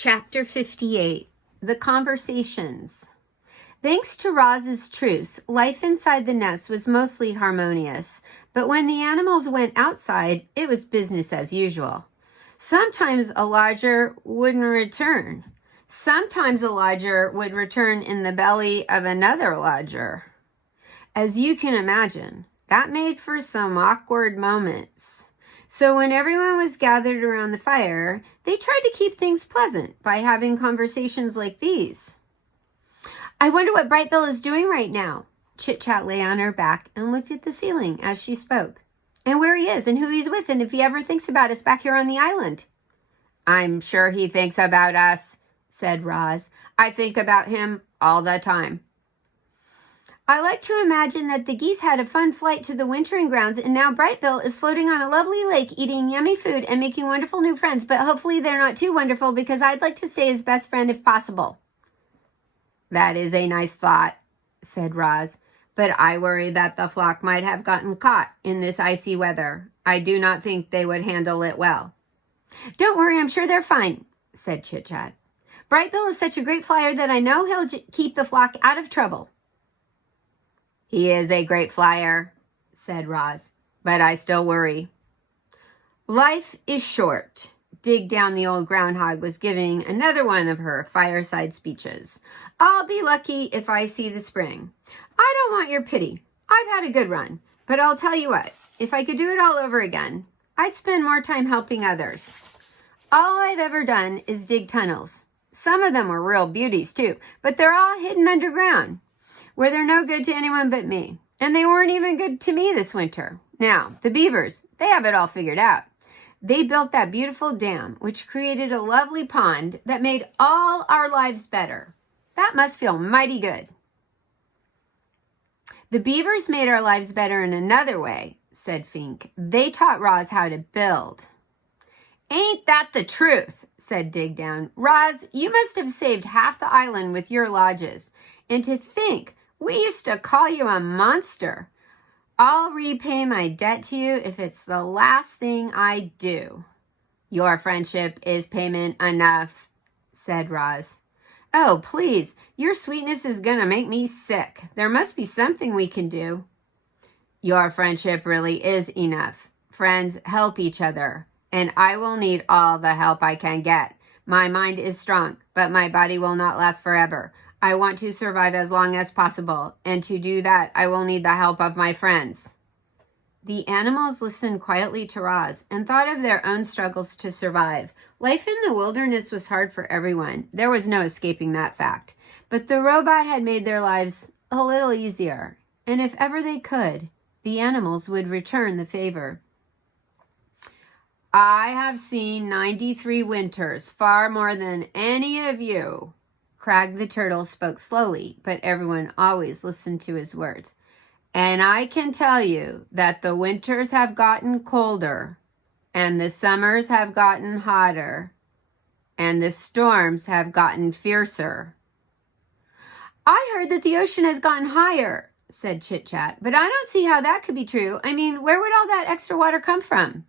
Chapter 58, The Conversations. Thanks to Roz's truce, life inside the nest was mostly harmonious, but when the animals went outside, it was business as usual. Sometimes a lodger wouldn't return. Sometimes a lodger would return in the belly of another lodger. As you can imagine, that made for some awkward moments. So when everyone was gathered around the fire, they tried to keep things pleasant by having conversations like these. I wonder what Brightbill is doing right now. Chit-Chat lay on her back and looked at the ceiling as she spoke. And where he is and who he's with and if he ever thinks about us back here on the island. I'm sure he thinks about us, said Roz. I think about him all the time. I like to imagine that the geese had a fun flight to the wintering grounds and now Brightbill is floating on a lovely lake eating yummy food and making wonderful new friends, but hopefully they're not too wonderful because I'd like to stay his best friend if possible. That is a nice thought, said Roz, but I worry that the flock might have gotten caught in this icy weather. I do not think they would handle it well. Don't worry, I'm sure they're fine, said Chit-Chat. Brightbill is such a great flyer that I know he'll keep the flock out of trouble. He is a great flyer, said Roz, but I still worry. Life is short. Dig Down the Old Groundhog was giving another one of her fireside speeches. I'll be lucky if I see the spring. I don't want your pity. I've had a good run, but I'll tell you what, if I could do it all over again, I'd spend more time helping others. All I've ever done is dig tunnels. Some of them were real beauties too, but they're all hidden underground, where they're no good to anyone but me. And they weren't even good to me this winter. Now, the beavers, they have it all figured out. They built that beautiful dam, which created a lovely pond that made all our lives better. That must feel mighty good. The beavers made our lives better in another way, said Fink. They taught Roz how to build. Ain't that the truth, said Dig Down. Roz, you must have saved half the island with your lodges. And to think, we used to call you a monster. I'll repay my debt to you if it's the last thing I do. Your friendship is payment enough, said Roz. Oh, please, your sweetness is going to make me sick. There must be something we can do. Your friendship really is enough. Friends help each other, and I will need all the help I can get. My mind is strong, but my body will not last forever. I want to survive as long as possible, and to do that, I will need the help of my friends. The animals listened quietly to Roz and thought of their own struggles to survive. Life in the wilderness was hard for everyone. There was no escaping that fact. But the robot had made their lives a little easier, and if ever they could, the animals would return the favor. I have seen 93 winters, far more than any of you. Crag the turtle spoke slowly, but everyone always listened to his words. And I can tell you that the winters have gotten colder, and the summers have gotten hotter, and the storms have gotten fiercer. I heard that the ocean has gotten higher, said Chit-Chat, but I don't see how that could be true. I mean, where would all that extra water come from?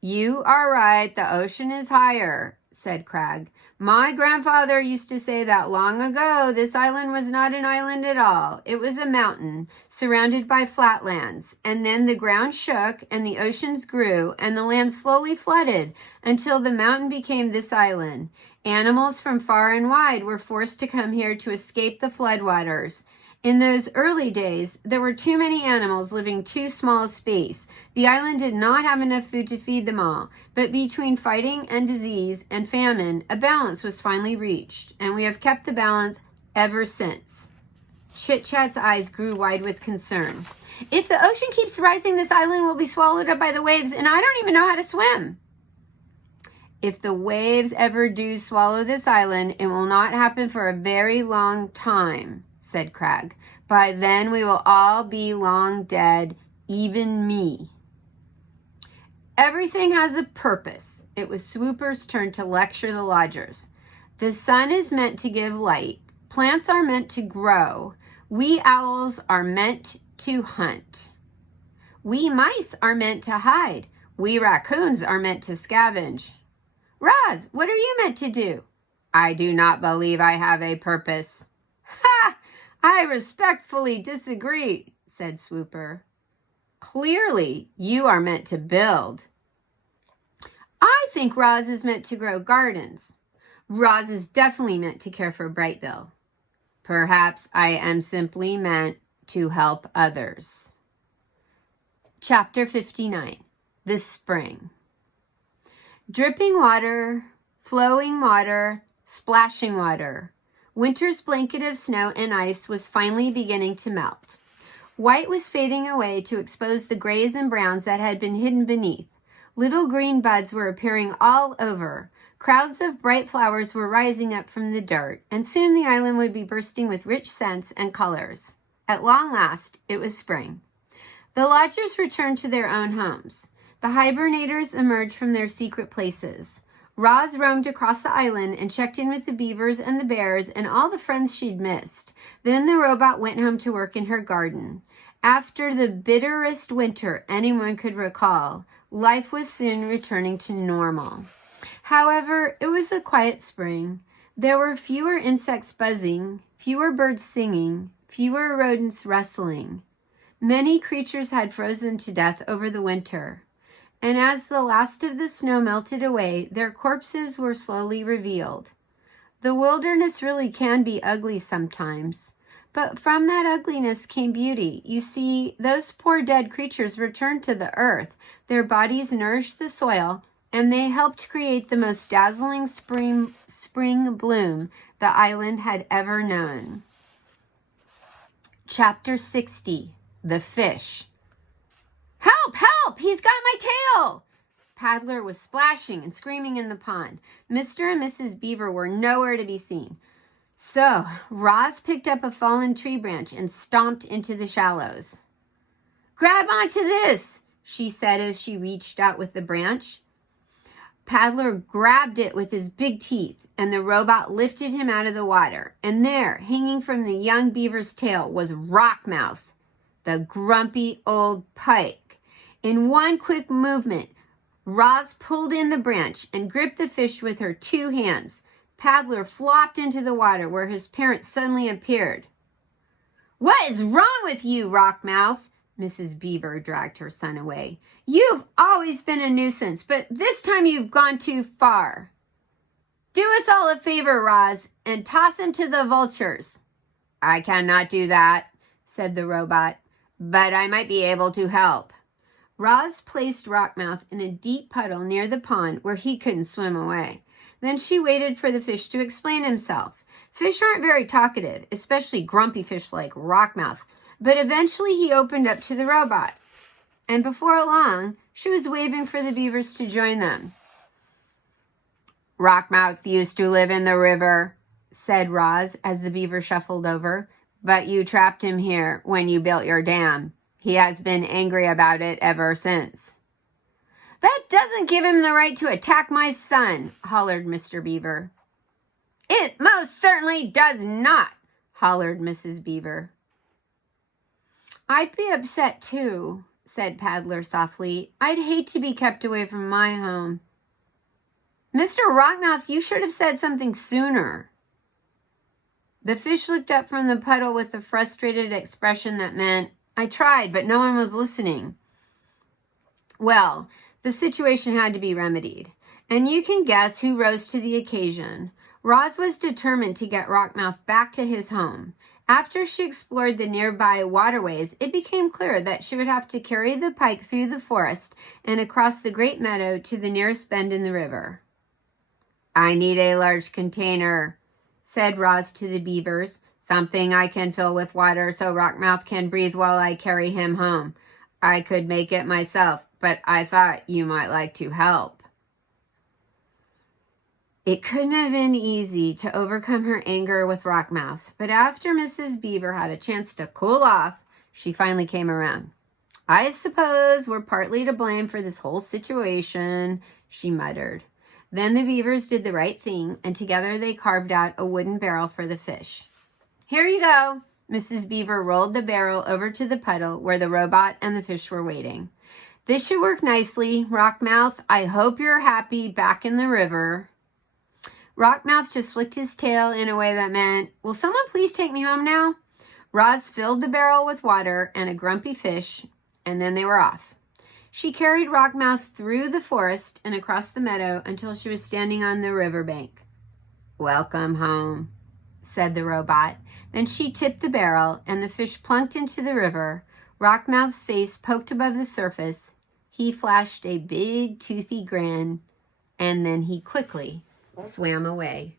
You are right, the ocean is higher, said Crag. My grandfather used to say that long ago this island was not an island at all. It was a mountain surrounded by flatlands. And then the ground shook and the oceans grew and the land slowly flooded until the mountain became this island. Animals from far and wide were forced to come here to escape the floodwaters. In those early days, there were too many animals living too small a space. The island did not have enough food to feed them all, but between fighting and disease and famine, a balance was finally reached, and we have kept the balance ever since. Chit-Chat's eyes grew wide with concern. If the ocean keeps rising, this island will be swallowed up by the waves, and I don't even know how to swim. If the waves ever do swallow this island, it will not happen for a very long time, said Crag. By then we will all be long dead, even me. Everything has a purpose. It was Swooper's turn to lecture the lodgers. The sun is meant to give light. Plants are meant to grow. We owls are meant to hunt. We mice are meant to hide. We raccoons are meant to scavenge. Roz, what are you meant to do? I do not believe I have a purpose. Ha! I respectfully disagree, said Swooper. Clearly, you are meant to build. I think Roz is meant to grow gardens. Roz is definitely meant to care for Brightville. Perhaps I am simply meant to help others. Chapter 59. The Spring. Dripping water, flowing water, splashing water. Winter's blanket of snow and ice was finally beginning to melt. White was fading away to expose the grays and browns that had been hidden beneath. Little green buds were appearing all over. Crowds of bright flowers were rising up from the dirt, and soon the island would be bursting with rich scents and colors. At long last, it was spring. The lodgers returned to their own homes. The hibernators emerged from their secret places. Roz roamed across the island and checked in with the beavers and the bears and all the friends she'd missed. Then the robot went home to work in her garden. After the bitterest winter anyone could recall, life was soon returning to normal. However, it was a quiet spring. There were fewer insects buzzing, fewer birds singing, fewer rodents rustling. Many creatures had frozen to death over the winter, and as the last of the snow melted away, their corpses were slowly revealed. The wilderness really can be ugly sometimes, but from that ugliness came beauty. You see, those poor dead creatures returned to the earth. Their bodies nourished the soil, and they helped create the most dazzling spring bloom the island had ever known. Chapter 60. The Fish. Help! Help! He's got my tail! Paddler was splashing and screaming in the pond. Mr. and Mrs. Beaver were nowhere to be seen. So, Roz picked up a fallen tree branch and stomped into the shallows. Grab onto this, she said as she reached out with the branch. Paddler grabbed it with his big teeth, and the robot lifted him out of the water. And there, hanging from the young beaver's tail, was Rockmouth, the grumpy old pike. In one quick movement, Roz pulled in the branch and gripped the fish with her 2 hands. Paddler flopped into the water where his parents suddenly appeared. What is wrong with you, Rockmouth? Mrs. Beaver dragged her son away. You've always been a nuisance, but this time you've gone too far. Do us all a favor, Roz, and toss him to the vultures. I cannot do that, said the robot, but I might be able to help. Roz placed Rockmouth in a deep puddle near the pond where he couldn't swim away. Then she waited for the fish to explain himself. Fish aren't very talkative, especially grumpy fish like Rockmouth, but eventually he opened up to the robot. And before long, she was waving for the beavers to join them. Rockmouth used to live in the river, said Roz as the beaver shuffled over, but you trapped him here when you built your dam. He has been angry about it ever since. That doesn't give him the right to attack my son, hollered Mr. Beaver. It most certainly does not, hollered Mrs. Beaver. I'd be upset too, said Paddler softly. I'd hate to be kept away from my home. Mr. Rockmouth, you should have said something sooner. The fish looked up from the puddle with a frustrated expression that meant, I tried, but no one was listening. Well, the situation had to be remedied, and you can guess who rose to the occasion. Roz was determined to get Rockmouth back to his home. After she explored the nearby waterways, it became clear that she would have to carry the pike through the forest and across the great meadow to the nearest bend in the river. I need a large container, said Roz to the beavers. Something I can fill with water so Rockmouth can breathe while I carry him home. I could make it myself, but I thought you might like to help. It couldn't have been easy to overcome her anger with Rockmouth, but after Mrs. Beaver had a chance to cool off, she finally came around. I suppose we're partly to blame for this whole situation, she muttered. Then the beavers did the right thing, and together they carved out a wooden barrel for the fish. Here you go. Mrs. Beaver rolled the barrel over to the puddle where the robot and the fish were waiting. This should work nicely. Rockmouth, I hope you're happy back in the river. Rockmouth just flicked his tail in a way that meant, will someone please take me home now? Roz filled the barrel with water and a grumpy fish, and then they were off. She carried Rockmouth through the forest and across the meadow until she was standing on the riverbank. Welcome home, said the robot. Then she tipped the barrel, and the fish plunked into the river. Rockmouth's face poked above the surface. He flashed a big, toothy grin, and then he quickly swam away.